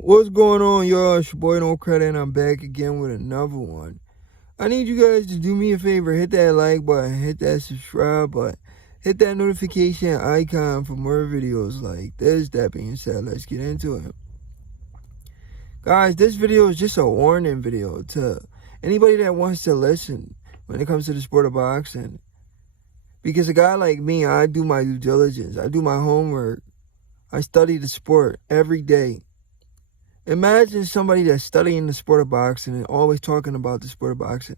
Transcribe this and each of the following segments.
What's going on, y'all? It's your boy No Credit, and I'm back again with another one. I need you guys to do me a favor. Hit that like button, hit that subscribe button, hit that notification icon for more videos like this. That being said, let's get into it. Guys, this video is just a warning video to anybody that wants to listen when it comes to the sport of boxing. Because a guy like me, I do my due diligence. I do my homework. I study the sport every day. Imagine somebody that's studying the sport of boxing and always talking about the sport of boxing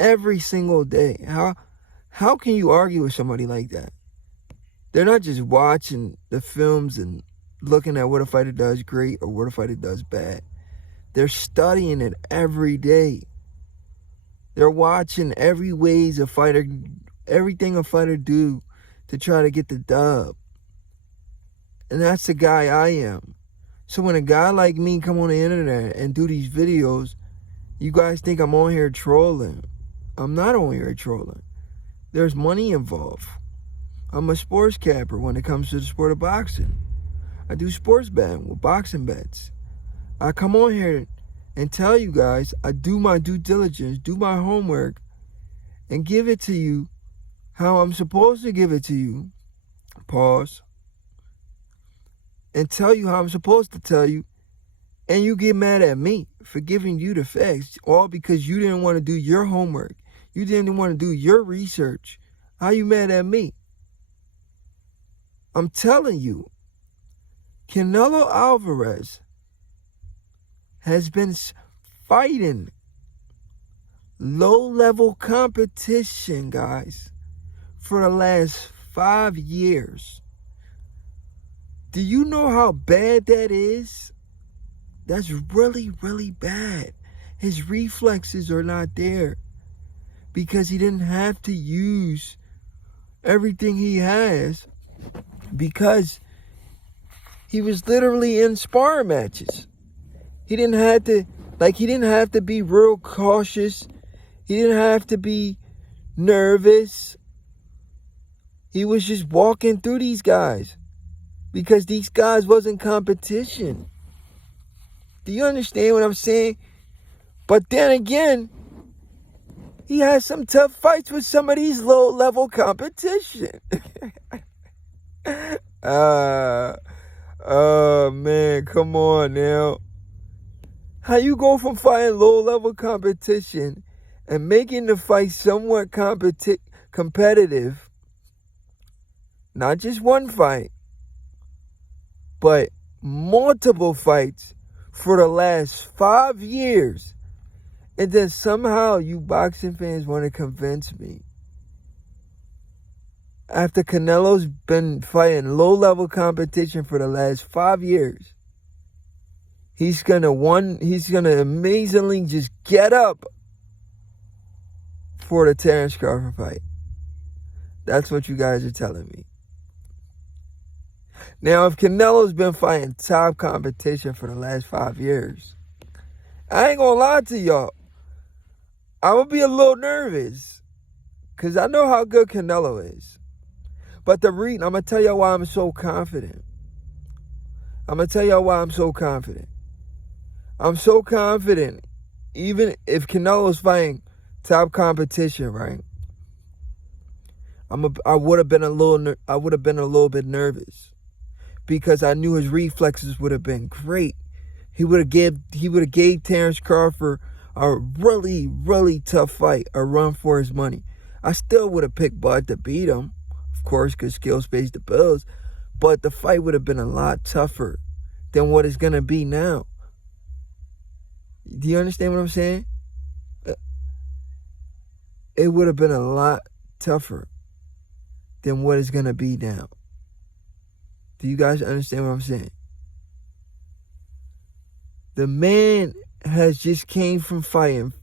every single day. How can you argue with somebody like that? They're not just watching the films and looking at what a fighter does great or what a fighter does bad. They're studying it every day. They're watching everything a fighter do to try to get the dub. And that's the guy I am. So when a guy like me come on the internet and do these videos, you guys think I'm on here trolling. I'm not on here trolling. There's money involved. I'm a sports capper when it comes to the sport of boxing. I do sports betting with boxing bets. I come on here and tell you guys I do my due diligence, do my homework, and give it to you how I'm supposed to give it to you. Pause. And tell you how I'm supposed to tell you, and you get mad at me for giving you the facts, all because you didn't want to do your homework. You didn't want to do your research. How you mad at me? I'm telling you, Canelo Alvarez has been fighting low-level competition, guys, for the last 5 years. Do you know how bad that is? That's really, really bad. His reflexes are not there because he didn't have to use everything he has because he was literally in sparring matches. He didn't have to be real cautious. He didn't have to be nervous. He was just walking through these guys. Because these guys wasn't competition. Do you understand what I'm saying? But then again, he had some tough fights with some of these low-level competition. Oh, man, come on now. How you go from fighting low-level competition and making the fight somewhat competitive, not just one fight, but multiple fights for the last 5 years. And then somehow you boxing fans want to convince me, after Canelo's been fighting low-level competition for the last 5 years, he's gonna amazingly just get up for the Terence Crawford fight. That's what you guys are telling me. Now, if Canelo's been fighting top competition for the last 5 years, I ain't gonna lie to y'all, I'm gonna be a little nervous because I know how good Canelo is. But I'm gonna tell y'all why I'm so confident. I'm so confident, even if Canelo's fighting top competition, right? I would have been a little bit nervous. Because I knew his reflexes would have been great. He would have gave Terence Crawford a really, really tough fight, a run for his money. I still would have picked Bud to beat him, of course, because skills pays the bills. But the fight would have been a lot tougher than what it's gonna be now. Do you understand what I'm saying? It would have been a lot tougher than what it's gonna be now. Do you guys understand what I'm saying? The man has just came from fighting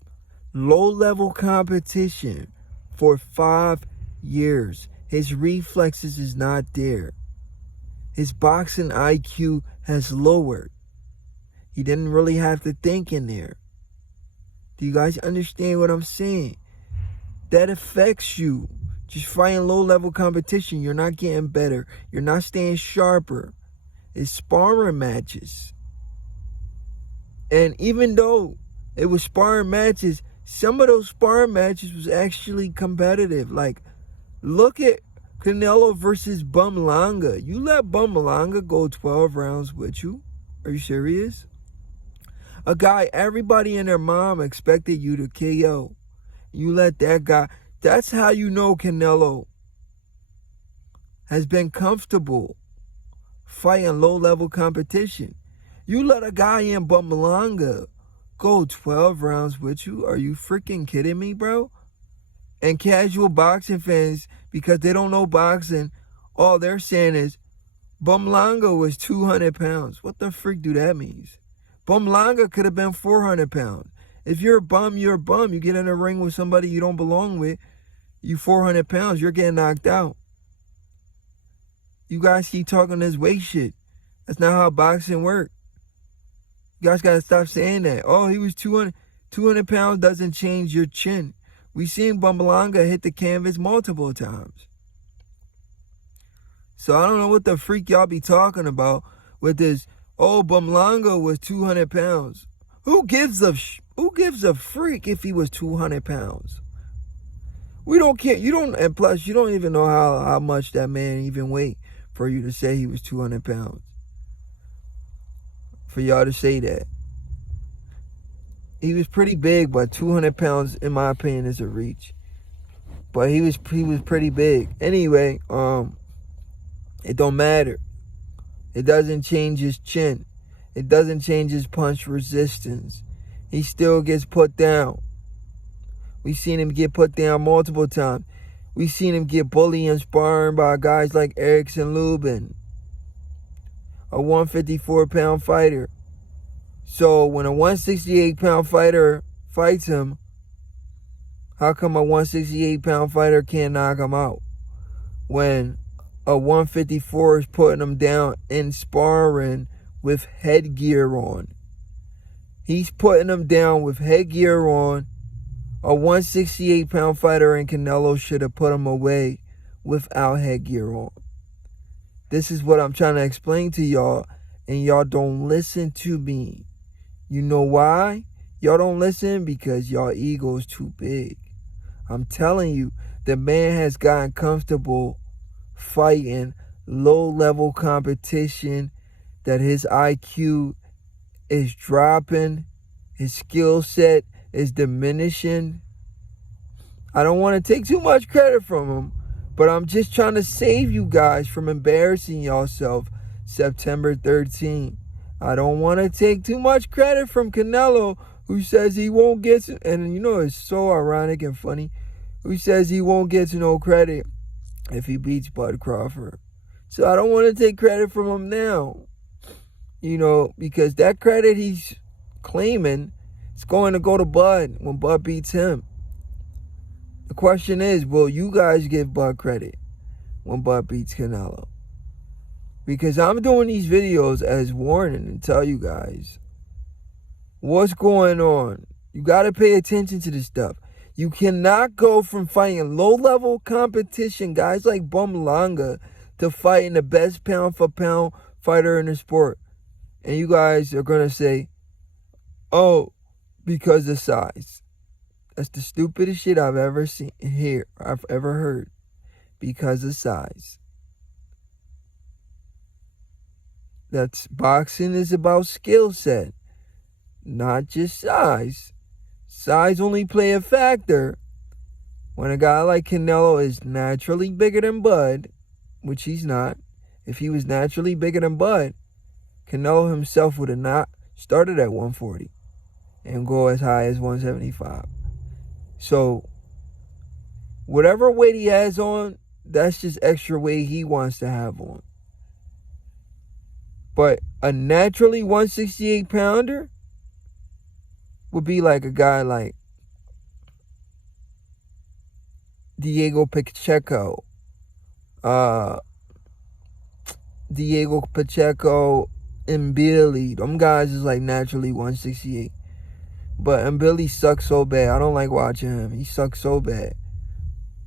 low-level competition for 5 years. His reflexes is not there. His boxing IQ has lowered. He didn't really have to think in there. Do you guys understand what I'm saying? That affects you. Just fighting low-level competition, you're not getting better. You're not staying sharper. It's sparring matches. And even though it was sparring matches, some of those sparring matches was actually competitive. Like, look at Canelo versus Bumlanga. You let Bumlanga go 12 rounds with you? Are you serious? A guy everybody and their mom expected you to KO. You let that guy. That's how you know Canelo has been comfortable fighting low-level competition. You let a guy in Bumlanga go 12 rounds with you? Are you freaking kidding me, bro? And casual boxing fans, because they don't know boxing, all they're saying is, Bumlanga was 200 pounds. What the freak do that mean? Bumlanga could have been 400 pounds. If you're a bum, you're a bum. You get in a ring with somebody you don't belong with, you 400 pounds, you're getting knocked out. You guys keep talking this weight shit. That's not how boxing works. You guys got to stop saying that. Oh, he was 200. 200 pounds doesn't change your chin. We seen Bumlanga hit the canvas multiple times. So I don't know what the freak y'all be talking about with this, oh, Bumlanga was 200 pounds. Who gives a freak if he was 200 pounds? We don't care. You don't, and plus, you don't even know how much that man even weighed for you to say he was 200 pounds. For y'all to say that. He was pretty big, but 200 pounds, in my opinion, is a reach. But he was pretty big. Anyway, it don't matter. It doesn't change his chin. It doesn't change his punch resistance. He still gets put down. We've seen him get put down multiple times. We've seen him get bullied and sparring by guys like Erickson Lubin, a 154-pound fighter. So when a 168-pound fighter fights him, how come a 168-pound fighter can't knock him out? When a 154 is putting him down in sparring with headgear on. He's putting him down with headgear on. A 168-pound fighter in Canelo should have put him away without headgear on. This is what I'm trying to explain to y'all, and y'all don't listen to me. You know why? Y'all don't listen because y'all ego is too big. I'm telling you, the man has gotten comfortable fighting low-level competition, that his IQ is dropping, his skill set is diminishing. I don't want to take too much credit from him, but I'm just trying to save you guys from embarrassing yourself September 13th. I don't want to take too much credit from Canelo, who says he won't get to, and you know it's so ironic and funny, who says he won't get to no credit if he beats Bud Crawford. So I don't want to take credit from him now, you know, because that credit he's claiming is going to go to Bud when Bud beats him. The question is, will you guys give Bud credit when Bud beats Canelo? Because I'm doing these videos as warning and tell you guys what's going on. You got to pay attention to this stuff. You cannot go from fighting low-level competition, guys like Bumlanga, to fighting the best pound-for-pound fighter in the sport. And you guys are going to say, oh, because of size. That's the stupidest shit I've ever seen here, I've ever heard. Because of size. That's boxing is about skill set, not just size. Size only play a factor when a guy like Canelo is naturally bigger than Bud, which he's not. If he was naturally bigger than Bud, Canelo himself would have not started at 140 and go as high as 175. So whatever weight he has on, that's just extra weight he wants to have on. But a naturally 168-pounder would be like a guy like Diego Pacheco. Mbili. Them guys is like naturally 168. But Mbili sucks so bad. I don't like watching him. He sucks so bad.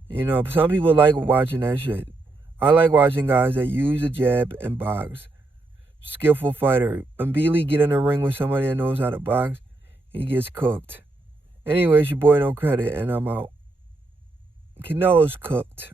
You know, some people like watching that shit. I like watching guys that use the jab and box. skillful fighter. Mbili get in a ring with somebody that knows how to box, he gets cooked. Anyways, your boy No Credit, and I'm out. Canelo's cooked.